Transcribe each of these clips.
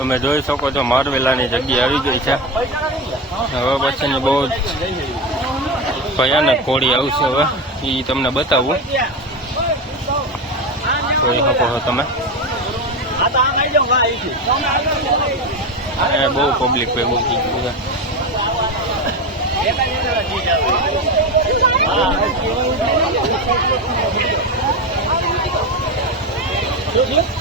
તમે જોઈ શકો છો મારવેલાની જગ્યા આવી ગઈ છે. હવે પછીની બહુ જ ભયાનક કોળી આવશે હવે. એ તમને બતાવું. જોઈ શકો છો તમે. બહુ પબ્લિક ભેગું થઈ ગયું છે.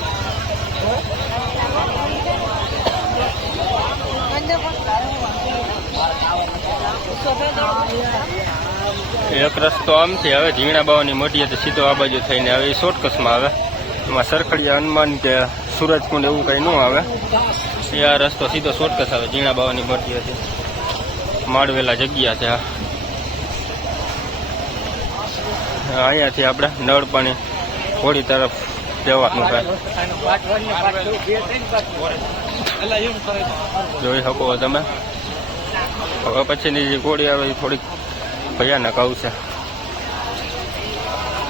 એક રસ્તો આમથી આવે ઝીણા બાવાની મોટી તો સીધો આ બાજુ થઈને આવે એ શોર્ટકટમાં આવે. એમાં સરખડિયા હનુમાન કે સૂરજકુંડ એવું કંઈ ન આવે. એ આ રસ્તો સીધો શોર્ટકટ આવે ઝીણા બાવાની મોટી હતી માળવેલા જગ્યા છે આ. અહીંયાથી આપણે નળ પાણી હોળી તરફ જવાનું થાય જોઈ શકો તમે. હવે પછીની જે ગોળી આવે એ થોડીક ભયાનક આવશે.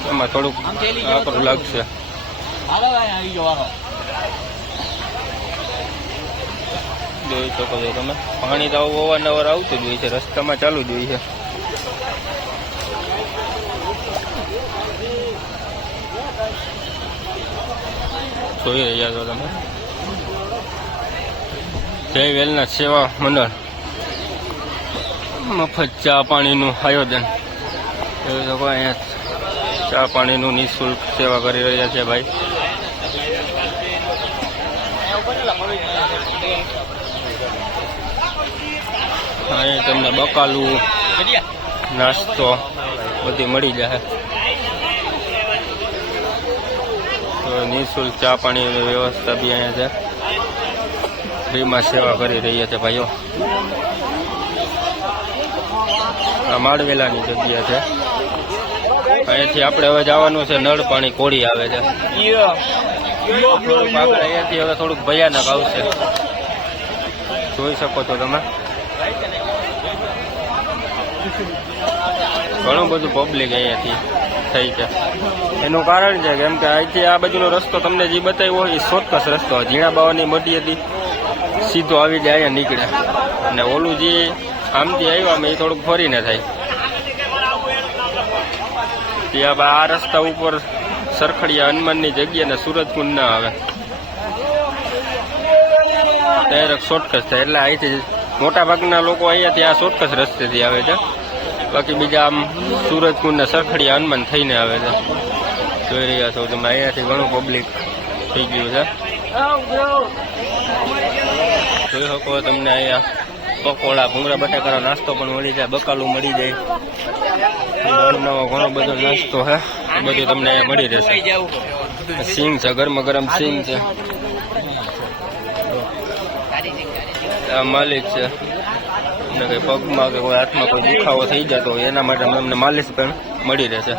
એમાં થોડુંક આપણું લાગશે. જોઈ શકો છો તમે. પાણી તો આવું અવારનવાર આવતું જ હોય છે રસ્તામાં ચાલુ જ હોય છે. જોઈ રહ્યા છો તમે. જય વેલના સેવા મંડળ. મફત ચા પાણીનું આયોજન. એવું તો અહીંયા ચા પાણીનું નિઃશુલ્ક સેવા કરી રહ્યા છે ભાઈ. અહીં તમને બકાલું, નાસ્તો બધી મળી જાય. તો નિઃશુલ્ક ચા પાણીની વ્યવસ્થા બી અહીંયા છે. ફ્રીમાં સેવા કરી રહ્યા છે ભાઈઓ. આ માળવેલાની જગ્યા છે. અહીંયાથી આપણે હવે જવાનું છે નળ પાણી કોળી આવે છે. અહીંયાથી હવે થોડુંક ભયાનક આવશે. જોઈ શકો છો તમે. ઘણું બધું પબ્લિક અહીંયાથી થઈ છે. એનું કારણ છે કેમ કે અહીંથી આ બાજુનો રસ્તો તમને જે બતાવ્યો એ શોર્ટકટ રસ્તો. ઝીણા બાવાની મટી હતી સીધો આવી જાય અહીંયા નીકળે. અને ઓલું જે આમથી આવ્યા અમે એ થોડુંક ફરીને થાય. ત્યાં બા આ રસ્તા ઉપર સરખડિયા હનુમાનની જગ્યા ને સુરજકુંડ ના આવે. ડાયરેક્ટ શોર્ટકટ થાય, એટલે અહીંથી મોટા ભાગના લોકો અહીંયાથી આ શોર્ટકટ રસ્તેથી આવે છે. બાકી બીજા આમ સુરજકુંડ ને સરખડિયા હનુમાન થઈને આવે છે. જોઈ રહ્યા છો તમે, અહીંયાથી ઘણું પબ્લિક થઈ ગયું છે. જોઈ શકો તમને અહીંયા પકોડા, ભૂંગળા, બટાકાનો નાસ્તો પણ મળી જાય, બકાલું મળી જાય. નવો ઘણો બધો નાસ્તો છે બધું તમને અહીંયા મળી રહેશે. સિંગ છે, ગરમ ગરમ સિંગ છે. આ માલિક છે. ને કઈ પગમાં કે કોઈ હાથમાં કોઈ દુખાવો થઈ જતો હોય, એના માટે અમને માલિશ પણ મળી રહેશે.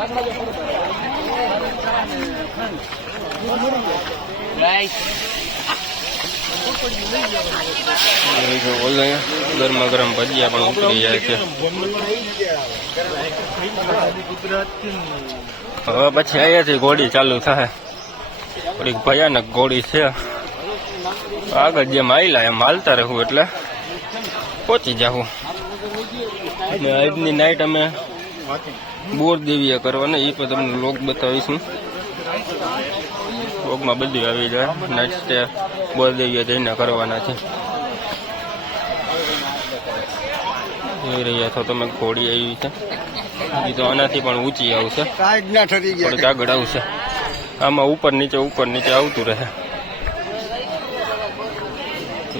ગરમા ગરમ ભજીયા પણ ઉતરી જાય છે. હવે પછી અહીંયાથી ઘોડી ચાલુ થાય. થોડીક ભયાનક ઘોડી છે. આગળ જેમ આવેલા એમ હાલતા રહેવું એટલે પહોંચી જવું અને આજની નાઈટ અમે બોર દેવીએ કરવાને એ પણ તમને લોક બતાવીશું. લોકમાં બધું આવી જાય. નાઈટ સ્ટે બોર જઈને કરવાના છે. જોઈ રહ્યા છો તમે ઘોડી આવી છે. હજી તો આનાથી પણ ઊંચી આવશે. થોડીક આગળ આવશે. આમાં ઉપર નીચે ઉપર નીચે આવતું રહે.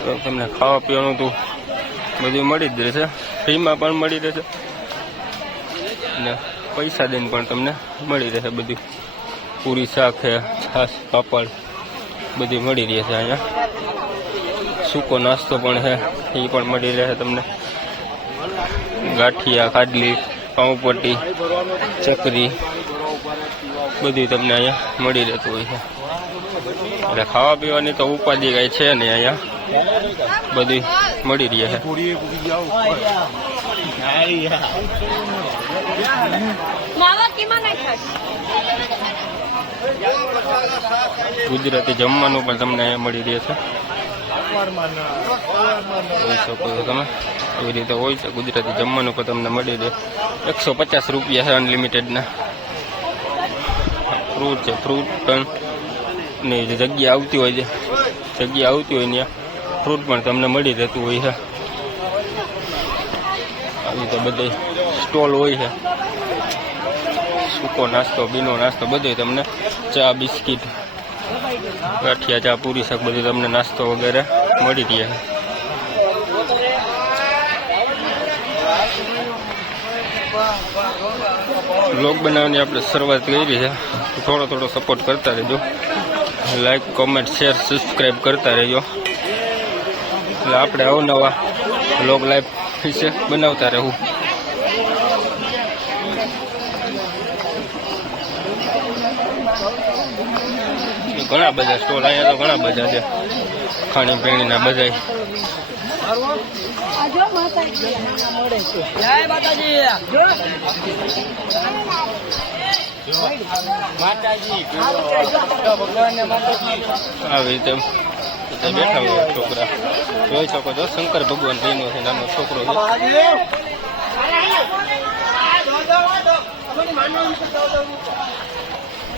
તો તમને ખાવા પીવાનું તો બધું મળી જ રહેશે. ફ્રીમાં પણ મળી રહેશે. અને પૈસા દઈને પણ તમને મળી રહેશે બધું. પૂરી શાક છે. છાશ, પાપડ બધી મળી રહે છે અહીંયા. સૂકો નાસ્તો પણ છે એ પણ મળી રહે તમને. ગાંઠિયા, ખાડલી પાઉંપટ્ટી ચકરી બધું તમને અહીંયા મળી રહેતું હોય છે. એટલે ખાવા પીવાની તો ઉપાધિ કાંઈ છે ને અહીંયા. બધી મળી રહી છે. માવા કેમાં નાખ્યા ગુજરાતી જમવાનું પણ તમને મળી રહે છે. જોઈ તમે. એવી રીતે હોય છે. ગુજરાતી જમવાનું પણ તમને મળી રહે. એકસો પચાસ રૂપિયા છે અનલિમિટેડના ફ્રૂટ છે. ફ્રૂટ પણ ને જે જગ્યા આવતી હોય છે. જગ્યા આવતી હોય ત્યાં ફ્રૂટ પણ તમને મળી રહેતું હોય છે. આવી રીતે બધે સ્ટોલ હોય છે. સૂકો નાસ્તો, બીનો નાસ્તો બધું તમને ચા, બિસ્કીટ, ગાંઠિયા ચા, પૂરી શાક બધું તમને નાસ્તો વગેરે મળી રહે. બ્લોગ બનાવવાની આપણે શરૂઆત કરી છે. થોડો થોડો સપોર્ટ કરતા રહેજો. લાઈક કોમેન્ટ શેર સબસ્ક્રાઈબ કરતા રહેજો. એટલે આપણે અવનવા બ્લોગ લાઈફ વિશે બનાવતા રહેવું ઘણા બધા સ્ટોલ અહીંયા તો ઘણા બધા છે. ખાણી પીણીના બધાય. આજો માતાજી જય માતાજી માતાજી ભગવાન માતાજી આવી રીતે બધા બેઠા હોય છોકરા. જોઈ શકો છો, શંકર ભગવાન બહેનો છે, નાનો છોકરો છે.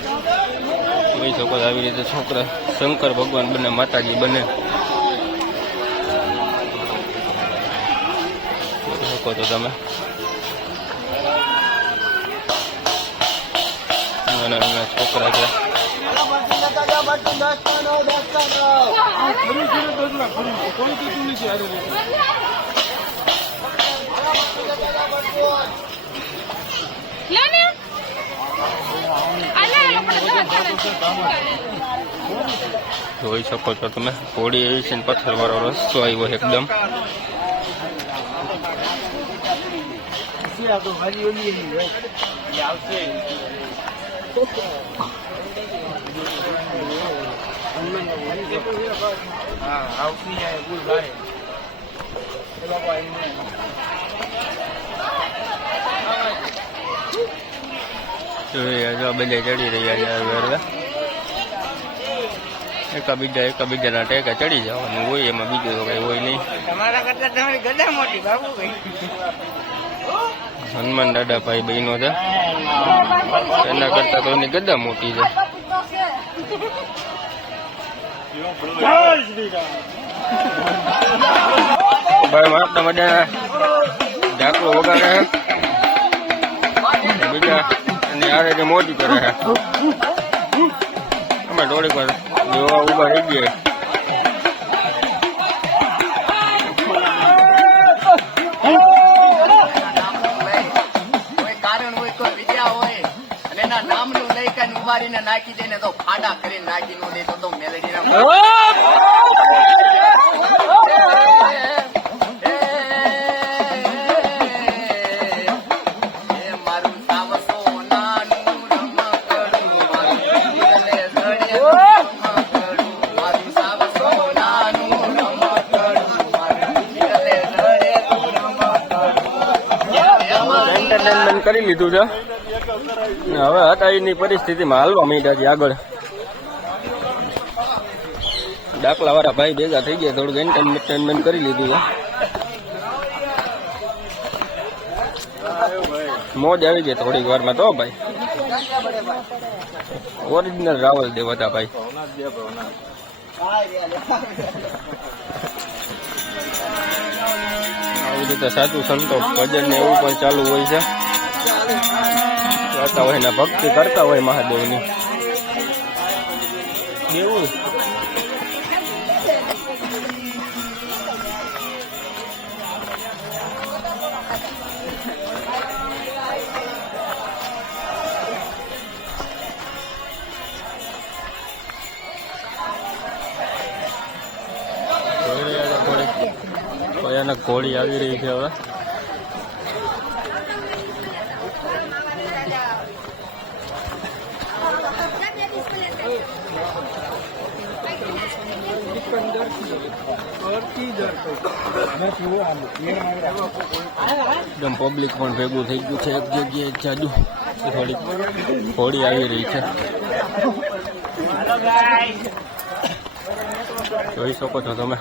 જોઈ શકો આવી રીતે છોકરા શંકર ભગવાન બને, માતાજી બને. શકો છો તમે. નાના નાના છોકરા છે. જોઈ શકો છો તમે. હોળી એવી છે ને પથ્થર વાળો રસ્તો આવ્યો એકદમ. જોઈએ જો બધા ચડી રહ્યા છે હવે એકાબીજા એકાબીજાના ટેકા ચડી જવાનું હોય એમાં બીજું તો કઈ હોય નહીં. તમારા કરતા તમારી ગદા મોટી બાબુ હનુમાન દાદા ભાઈ બહેનો છે. એના કરતા તો એની ગદા મોટી છે. ભાઈ મારા બધા ઢાકલો વગાડે બીજા એની હારે જે મોજી કરે અમે થોડીક વાર જોવા ઊભા રહી ગયા. કારણ હોય કોઈ વિદ્યા હોય અને એના નામનું લઈ કઈ ઉભારીને નાખી દે ને તો ફાડા કરીને નાખી નો દે તો તો મેલેડી મારું કરી લીધું છે. ને હવે હતા એની પરિસ્થિતિમાં હાલવા માંડ્યા છે આગળ. દાખલા વાળા ભાઈ ભેગા થઈ ગયા, થોડુંક એન્ટરટેનમેન્ટ કરી લીધું છે. મોજ આવી ગઈ થોડીક વારમાં તો ભાઈ. ઓરિજિનલ રાવલ દેવ હતા ભાઈ. આવી રીતે સાચું સંતોષ ભજન ને એવું પણ ચાલુ હોય છે. ગાતા હોય ને ભક્તિ કરતા હોય મહાદેવની. એવું? ભયાનક ઘોડી આવી રહી છે હવે. એકદમ પબ્લિક પણ ભેગું થઈ ગયું છે. એક જગ્યાએ જાજુ થોડીક હોળી આવી રહી છે. જોઈ શકો છો તમે.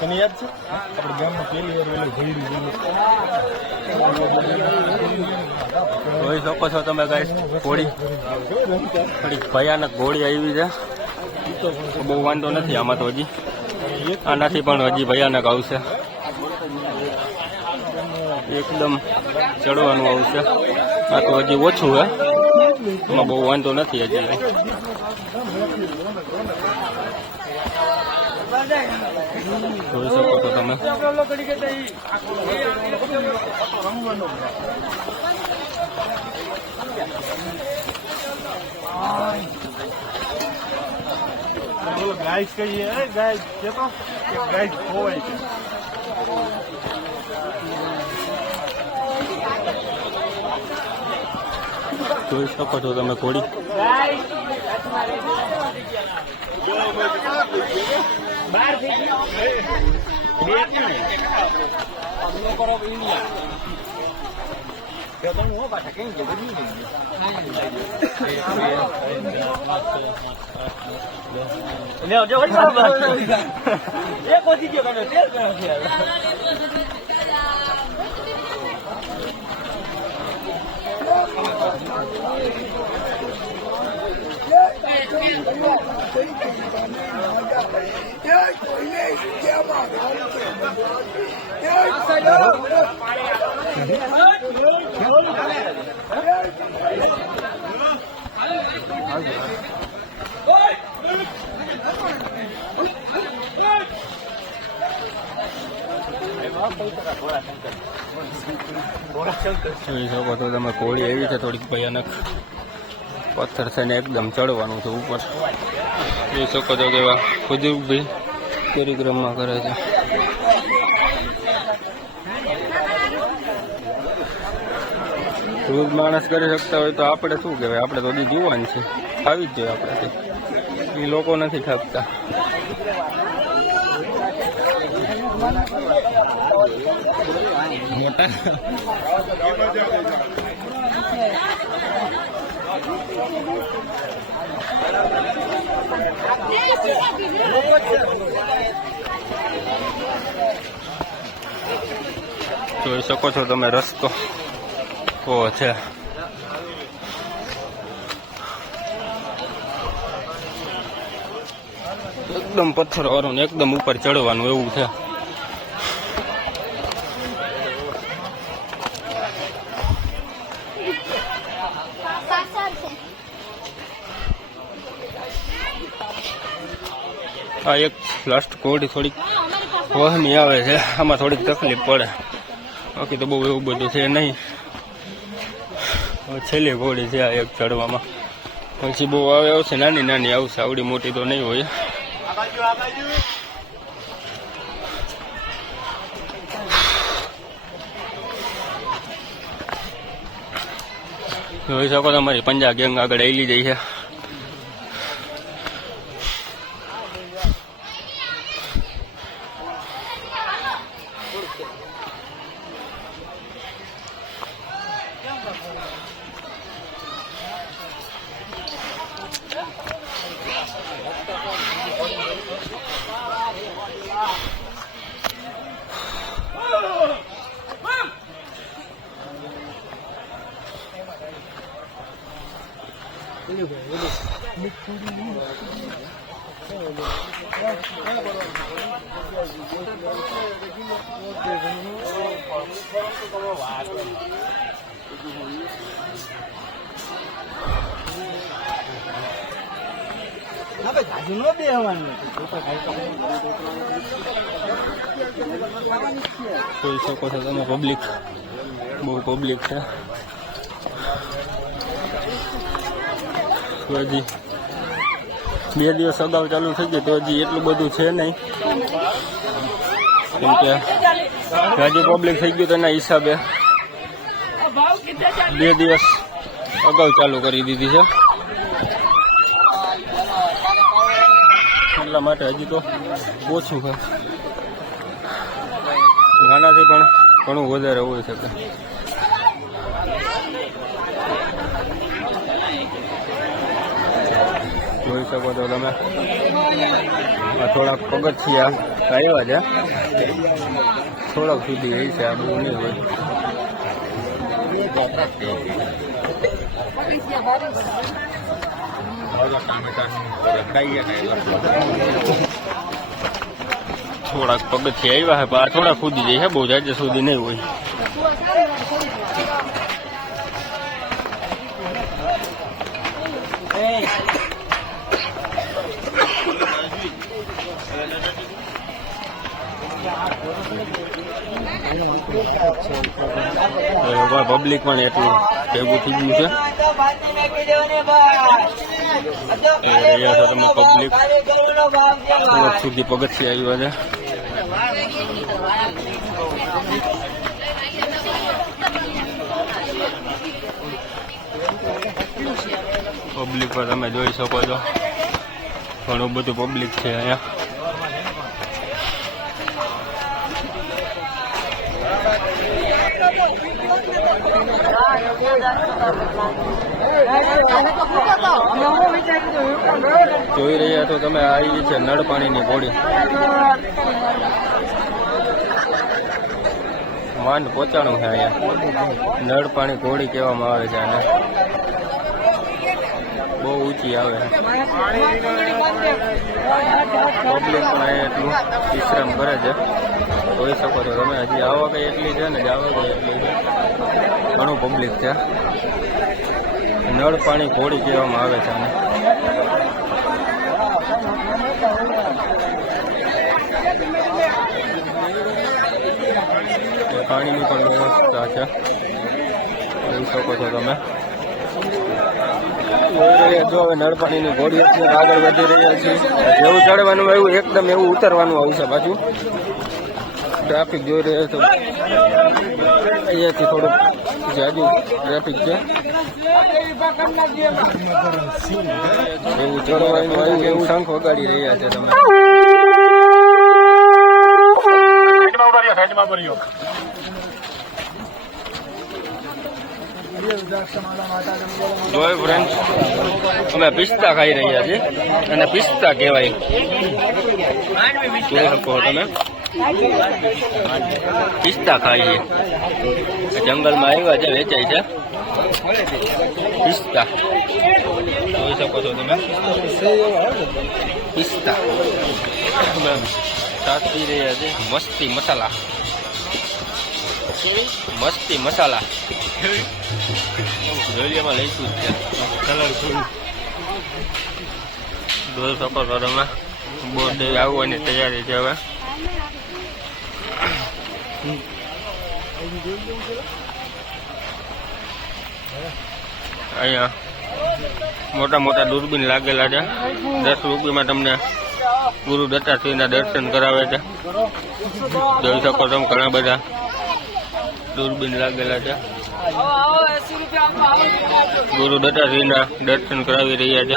તને યાદ છે? આપણે ગામમાં પેલી વાર પેલું જોઈ. શકો છો તમે ગાઈસ ગોળી થોડીક ભયાનક ગોળી આવી છે. બહુ વાંધો નથી આમાં તો હજી. આનાથી પણ હજી ભયાનક આવશે. એકદમ ચડવાનું આવશે આ તો હજી ઓછું હે એમાં બહુ વાંધો નથી હજી જોઈ શકો છો તમે બોલો ગાય કહીએ એ ગાય કેતો કે ગાય ખોવાય છે જોઈ શકો છો તમે ઘોડી એક વધી ગયો તેલ ગયો છે જોઈ શકો છો તમે કોળી એવી છે થોડીક ભયાનક પથ્થર છે ને એકદમ ચડવાનું છે ઉપર. જોઈ શકો છો કે એવા ખુદુભાઈ પરિક્રમા કરે છે. રોજ માણસ કરી શકતા હોય તો આપણે શું કહેવાય? આપણે તો હજી જુવાન છે આવી જ જોઈએ આપણાથી એ લોકો નથી થાપતા. મોટા જોઈ શકો છો તમે રસ્તો ઓ છે. એકદમ પથ્થર વાળું એકદમ ઉપર ચડવાનું એવું છે. આ એક લાસ્ટ કોડી થોડીક વહમી આવે છે. આમાં થોડીક તકલીફ પડે. બાકી તો બહુ એવું બધું છે નહીં. છેલ્લી ઘોડી છે આ એક ચડવામાં. પછી બહુ આવે આવશે, નાની નાની આવશે. આવડી મોટી તો નહીં હોય. જોઈ શકો તમારી પંજા ગેંગ આગળ આવેલી જાય છે. આપણે જાજુ નો બેહવાનું જોઈ શકો છો તમે પબ્લિક બહુ પબ્લિક છે તો હજી બે દિવસ અગાઉ ચાલુ થઈ ગયું તો હજી એટલું બધું છે નહીં. કેમ કે હજી પબ્લિક થઈ ગયું એના હિસાબે બે દિવસ અગાઉ ચાલુ કરી દીધી છે. એટલા માટે હજી તો ઓછું છે. નાનાથી પણ ઘણું વધારે હોય શકે. જોઈ શકો છો તમે. આ થોડાક પગથિયા આવ્યા છે. થોડાક સુધી એ છે આ બહુ નહીં હોય. થોડાક પગથિયા આવ્યા છે, પણ આ થોડાક સુધી જાય છે, બહુ જાજે સુધી નહીં હોય. પબ્લિક પણ એટલું ભેગું થઈ ગયું છે. તમે પબ્લિક થોડાક સુધી પગથિયા આવ્યા છે. પબ્લિક પર તમે જોઈ શકો છો. ઘણું બધું પબ્લિક છે અહીંયા. જોઈ રહ્યા છો તમે આવી છે નળ પાણીની ગોળી માંડ પહોંચાણું છે અહીંયા. નળ પાણી ઘોડી કહેવામાં આવે છે આને. બહુ ઊંચી આવે. પબ્લિક પણ અહીંયા એટલું વિશ્રામ કરે છે. જોઈ શકો છો. તમે હજી આવક એટલી છે ને જાવા કઈ એટલી છે. ઘણું પબ્લિક છે. નળ પાણી ઘોડી કહેવામાં આવે છે આને. પાણીની પણ વ્યવસ્થા છે. જોઈ શકો છો તમે. જો હવે નળપાણીની ઘોડી અત્યારે આગળ વધી રહ્યા છે જેવું ચડવાનું આવ્યું એકદમ એવું ઉતરવાનું આવશે પાછું ટ્રાફિક જોઈ રહ્યા છો. અહીંયાથી થોડુંક જાજુ ટ્રાફિક છે. એવું ચડવાનું આવ્યું એવું શંખ વગાડી રહ્યા છે તમે. જોય અમે પિસ્તા ખાઈ રહ્યા છીએ. અને પિસ્તા કહેવાય. જોઈ શકો તમે. પિસ્તા ખાઈએ. જંગલમાં આવ્યા છે વેચાય છે. પિસ્તા. જોઈ શકો છો તમે. પિસ્તા. સાચી રહ્યા છે. મસ્તી મસાલા. મસ્તી મસાલા. જોડિયામાં લઈશું જ છે. જોઈ શકો છો તમે. બોર્ડ આવવાની તૈયારી છે હવે. અહીંયા મોટા મોટા દૂરબીન લાગેલા છે. દસ રૂપિયામાં તમને ગુરુ દત્તાત્રેયના દર્શન કરાવે છે. જોઈ શકો તમે ઘણા બધા દૂરબીન લાગેલા છે. ગુરુ દત્તાજીના દર્શન કરાવી રહ્યા છે.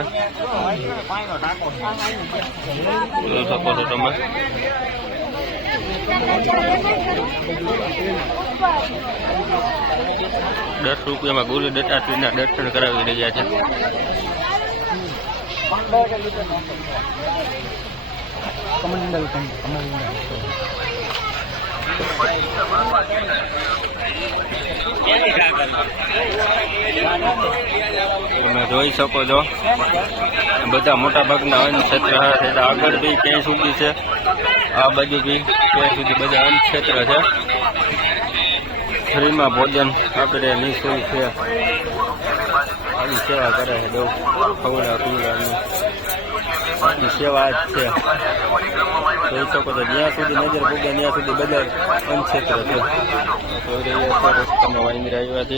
જોઈ શકો છો તમે. દસ રૂપિયામાં ગુરુ દત્તાત્રેયના દર્શન કરાવી રહ્યા છે. તમે જોઈ શકો છો. બધા મોટા ભાગના અન્ન ક્ષેત્ર છે. આગળ બી ક્યાંય સુધી છે. આ બાજુ બી ક્યાંય સુધી બધા અન્ન ક્ષેત્ર છે. ફ્રીમાં ભોજન આપણે નિઃશુલ્ક છે. આની સેવા કરે છે. બહુ ખવડા, પીવડાની. સેવા જ છે. જોઈ શકો છો જ્યાં સુધી નજર પૂગે, ત્યાં સુધી બધા અન્ન છે. જોઈ રહ્યા રસ્તામાં વાંદરા આવ્યા છે.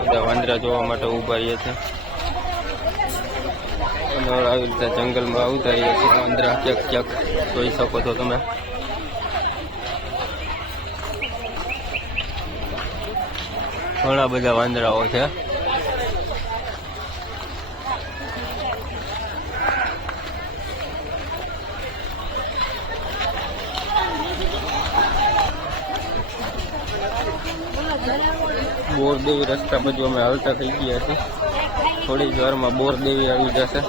બધા વાંદરા જોવા માટે ઊભા રહીએ છે. આવી રીતે જંગલમાં આવતા રહીએ છે. વાંદરા ક્યાંક ક્યાંક જોઈ શકો છો તમે. ઘણા બધા વાંદરાઓ છે. બોરદેવી રસ્તા બાજુ અમે હાલતા થઈ ગયા છીએ. થોડી જ વારમાં બોરદેવી આવી જશે.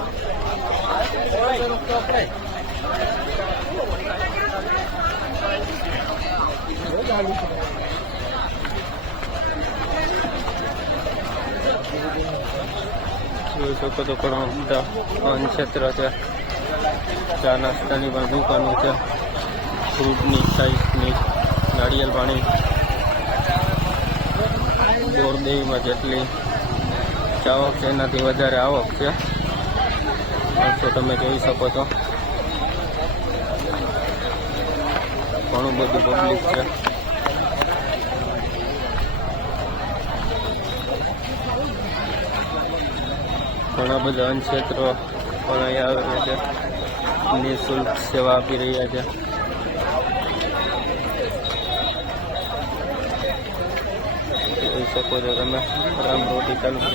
જોઈ શકો તો ઘણા બધા પાન ક્ષેત્ર છે. ચા નાસ્તાની પણ દુકાનો છે. ફ્રૂટની સાઈઝની નાળિયેર પાણી. બોરદેવીમાં જેટલી ચાવક છે એનાથી વધારે આવક છે. તો તમે જોઈ શકો છો. ઘણું બધું પબ્લિક છે. ઘણા બધા અન્નક્ષેત્રો પણ અહીંયા આવેલા છે. નિઃશુલ્ક સેવા આપી રહ્યા છે. જોઈ શકો છો તમે રામ રોટી ચાલુ છે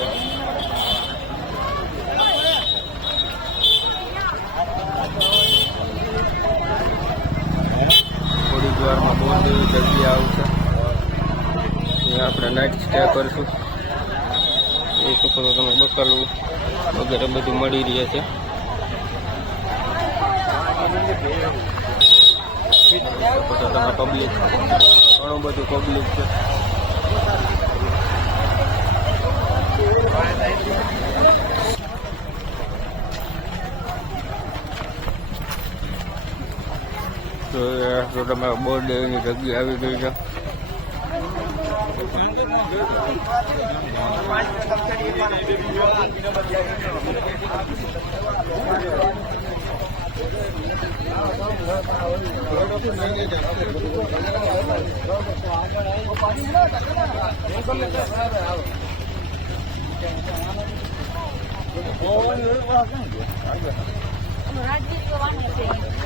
થોડી જ વારમાં બહુ જેવી જગ્યા આવશે ત્યાં આપણે નાઇટ સ્ટે કરીશું જોઈ શકો છો તમે બકાલું વગેરે બધું મળી રહે છે જોઈ શકો છો તમે પબ્લિક ઘણું બધું પબ્લિક છે તો એ તો તમે બોર્ડ એની જગ્યા આવી ગઈ છે રાજદીપ વાંધો છે.